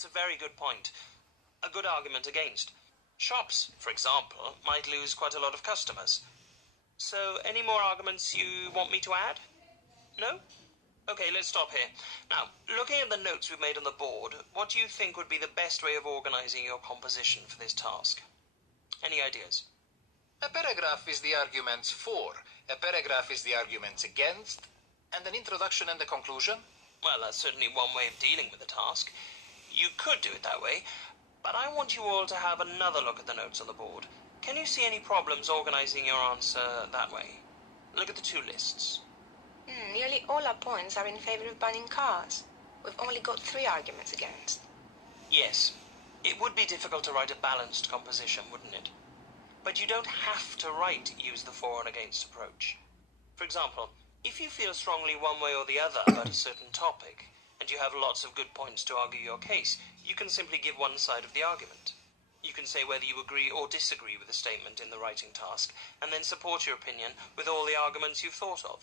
That's a very good point. A good argument against. Shops, for example, might lose quite a lot of customers. So, any more arguments you want me to add? No? Okay, let's stop here. Now, looking at the notes we've made on the board, what do you think would be the best way of organizing your composition for this task? Any ideas? A paragraph is the arguments for, a paragraph is the arguments against, and an introduction and a conclusion? Well, that's certainly one way of dealing with the task. You could do it that way, but I want you all to have another look at the notes on the board. Can you see any problems organizing your answer that way? Look at the two lists. Nearly all our points are in favor of banning cars. We've only got 3 arguments against. Yes, it would be difficult to write a balanced composition, wouldn't it? But you don't have to use the for and against approach. For example, if you feel strongly one way or the other about a certain topic, and you have lots of good points to argue your case, you can simply give one side of the argument. You can say whether you agree or disagree with a statement in the writing task, and then support your opinion with all the arguments you've thought of.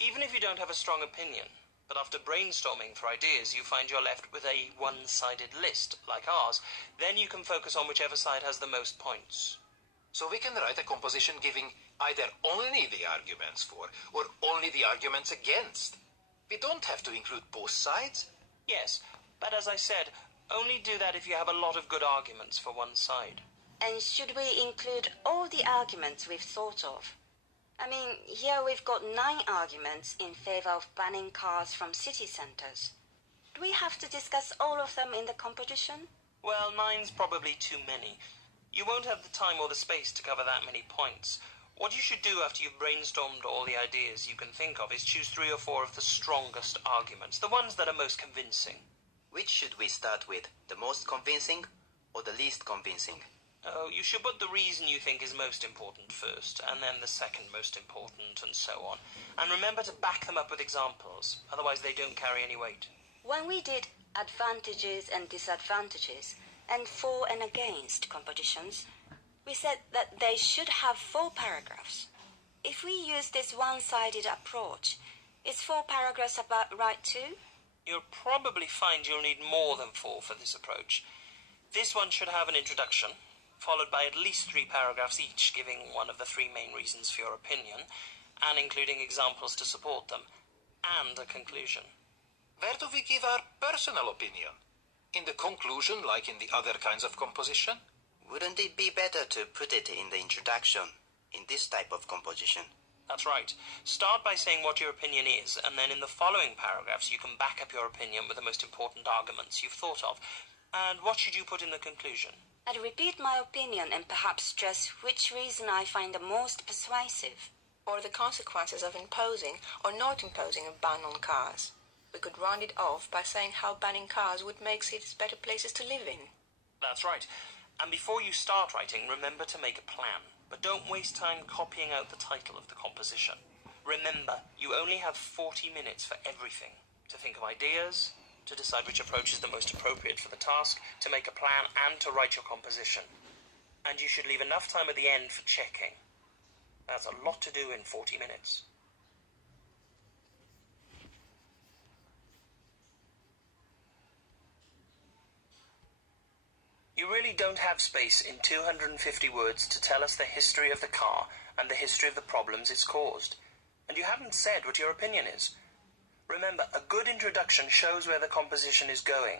Even if you don't have a strong opinion, but after brainstorming for ideas you find you're left with a one-sided list, like ours, then you can focus on whichever side has the most points. So we can write a composition giving either only the arguments for or only the arguments against. We don't have to include both sides. Yes, but as I said, only do that if you have a lot of good arguments for one side. And should we include all the arguments we've thought of? I mean, here we've got 9 arguments in favor of banning cars from city centers. Do we have to discuss all of them in the composition? Well, 9's probably too many. You won't have the time or the space to cover that many points. What you should do after you've brainstormed all the ideas you can think of is choose 3 or 4 of the strongest arguments, the ones that are most convincing. Which should we start with, the most convincing or the least convincing? Oh, you should put the reason you think is most important first, and then the second most important, and so on. And remember to back them up with examples, otherwise they don't carry any weight. When we did advantages and disadvantages, and for and against compositions, we said that they should have 4 paragraphs. If we use this one-sided approach, is 4 paragraphs about right too? You'll probably find you'll need more than 4 for this approach. This one should have an introduction, followed by at least 3 paragraphs each giving one of the 3 main reasons for your opinion, and including examples to support them, and a conclusion. Where do we give our personal opinion? In the conclusion, like in the other kinds of composition? Wouldn't it be better to put it in the introduction, in this type of composition? That's right. Start by saying what your opinion is, and then in the following paragraphs you can back up your opinion with the most important arguments you've thought of. And what should you put in the conclusion? I'd repeat my opinion and perhaps stress which reason I find the most persuasive. Or the consequences of imposing or not imposing a ban on cars. We could round it off by saying how banning cars would make cities better places to live in. That's right. And before you start writing, remember to make a plan. But don't waste time copying out the title of the composition. Remember, you only have 40 minutes for everything. To think of ideas, to decide which approach is the most appropriate for the task, to make a plan, and to write your composition. And you should leave enough time at the end for checking. That's a lot to do in 40 minutes. You really don't have space in 250 words to tell us the history of the car and the history of the problems it's caused. And you haven't said what your opinion is. Remember, a good introduction shows where the composition is going.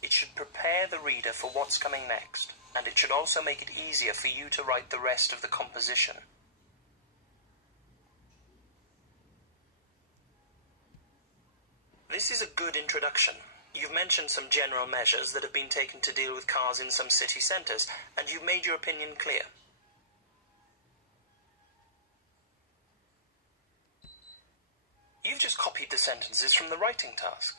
It should prepare the reader for what's coming next, and it should also make it easier for you to write the rest of the composition. This is a good introduction. You've mentioned some general measures that have been taken to deal with cars in some city centres, and you've made your opinion clear. You've just copied the sentences from the writing task.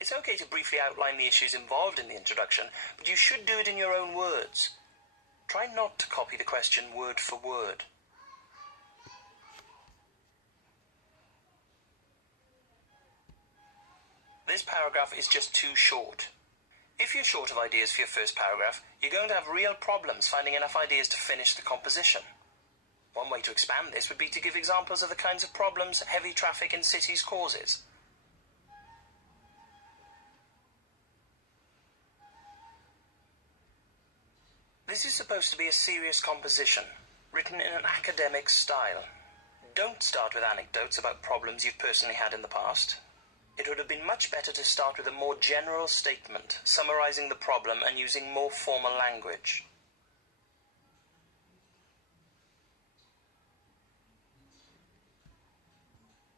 It's okay to briefly outline the issues involved in the introduction, but you should do it in your own words. Try not to copy the question word for word. This paragraph is just too short. If you're short of ideas for your first paragraph, you're going to have real problems finding enough ideas to finish the composition. One way to expand this would be to give examples of the kinds of problems heavy traffic in cities causes. This is supposed to be a serious composition, written in an academic style. Don't start with anecdotes about problems you've personally had in the past. It would have been much better to start with a more general statement, summarizing the problem and using more formal language.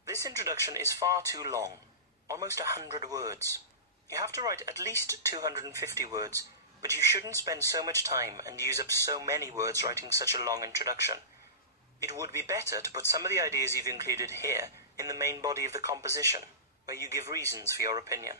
This introduction is far too long, almost 100 words. You have to write at least 250 words, but you shouldn't spend so much time and use up so many words writing such a long introduction. It would be better to put some of the ideas you've included here in the main body of the composition, where you give reasons for your opinion.